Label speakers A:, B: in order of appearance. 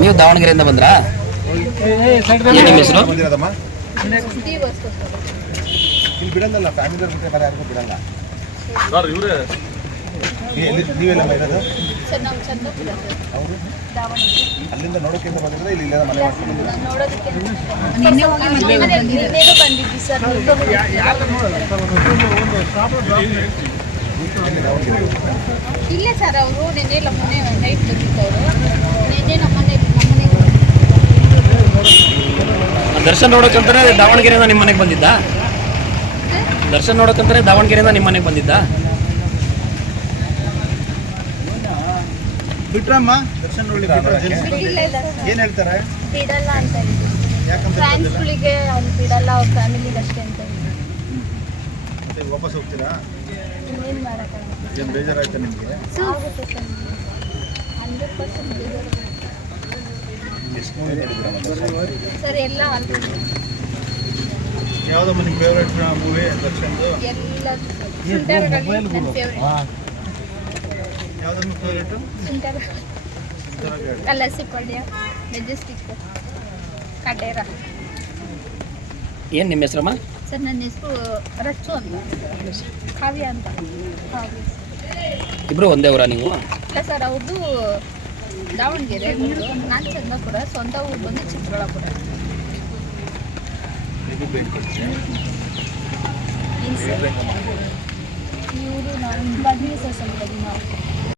A: ನೀವು ದಾವಣಗೆರೆಯಿಂದ ಬಂದ್ರಾ? ನಿಮ್ಮ ಹೆಸರು?
B: ಬಿಡಲ್ಲ ಫ್ಯಾಮಿಲಿ ಬಿಡಲ್ಲ. ನೀವೆಲ್ಲ ಇರೋದು?
C: ಸರ್ ನಾವು ಚಂದ್ರಪುರ ಸರ್
B: ಅವರು ಅಲ್ಲಿಂದ ನೋಡೋಕೆ ಬಂದಿದ್ರೆ ಇಲ್ಲಿ ಇಲ್ಲದ ಮನೆ ಮಾಡ್ಕೊಂಡು ಬಂದಿರೋದು.
C: ನಾನು ನೋಡೋದಕ್ಕೆ ನಿನ್ನೆನೂ ಬಂದಿದ್ವಿ ಸರ್ ಇಲ್ಲೇ ಸರ್ ಅವರು ನಿನ್ನೆ ಇಲ್ಲ ಮೊನ್ನೆ ನೈಟ್ ಬಂದಿದ್ದವರು. ಅವರು ನಿನ್ನೆ ನಮ್ಮನೆ
A: ದರ್ಶನ್ ನೋಡೋಕ್ಕಂತಾನೆ ದಾವಣಗೆರೆಯಿಂದ ನಿಮ್ಮ ಮನೆಗೆ ಬಂದಿದ್ದ? ದರ್ಶನ್ ನೋಡೋಕ್ಕಂತಾನೆ ದಾವಣಗೆರೆಯಿಂದ ನಿಮ್ಮ ಮನೆಗೆ ಬಂದಿದ್ದ?
B: ಬಿಟ್ರಮ್ಮ? ದರ್ಶನ್
C: ಸರ್.
B: ಏನು ಹೇಳ್ತಾರೆ?
C: ಬಿಡಲ್ಲ ಅಂತ ಅವ್ನು ಬಿಡಲ್ಲ ಅವ್ರ ಫ್ಯಾಮಿಲಿಗೆ ಅಷ್ಟೇ ಅಂತ
B: ಮತ್ತೆ ವಾಪಸ್ ಹೋಗ್ತೀರಾ?
C: ಏನು ಮಾಡೋಕ್ಕಾಗಲ್ಲ.
B: ಏನು ಬೇಜಾರಾಯ್ತಾ ನಿಮಗೆ?
C: ಆಗುತ್ತೆ ಸರ್. ಹಂಡ್ರೆಡ್ ಪರ್ಸೆಂಟ್
B: ಎಷ್ಟು ಮೂವಿ ನೋಡಿದ್ದೀರಾ
C: ಸರ್ ಎಲ್ಲ ಆಲ್ರೆಡಿ
B: ಯಾವುದಮ್ಮ ನಿಮ್ಮ ಫೇವ್ರೆಟ್ ಮೂವಿ ದರ್ಶನ್ದು
C: ಎಲ್ಲ ಸುಂಟರಗಾಳಿ ನನ್ನ ಫೇವ್ರೆಟ್ ಕಲಸಿಪಳ್ಯ ಮೆಜೆಸ್ಟಿಕ್ ಕಡೇರ
A: ಏನು ನಿಮ್ಮ ಹೆಸರಮ್ಮ?
C: ಸರ್ ನನ್ನ ಹೆಸರು ರಚ್ಚು ಅಂತ. ಕಾವ್ಯ ಅಂತ. ಕಾವ್ಯ.
A: ಇಬ್ಬರು ಒಂದೇ ಊರ ನೀವು?
C: ಇಲ್ಲ ಸರ್ ಅವ್ರದ್ದು ದಾವಣಗೆರೆ. ನಾನು ಚಂದ್ರಪುರ ಸ್ವಂತ ಊರು ಬಂದು ಚಿಕ್ಕಬಳ್ಳಾಪುರ ಇವರು ನಾವು ಬದ್ನಿ ಸರ್ ಸ್ವಲ್ಪ ನಾವು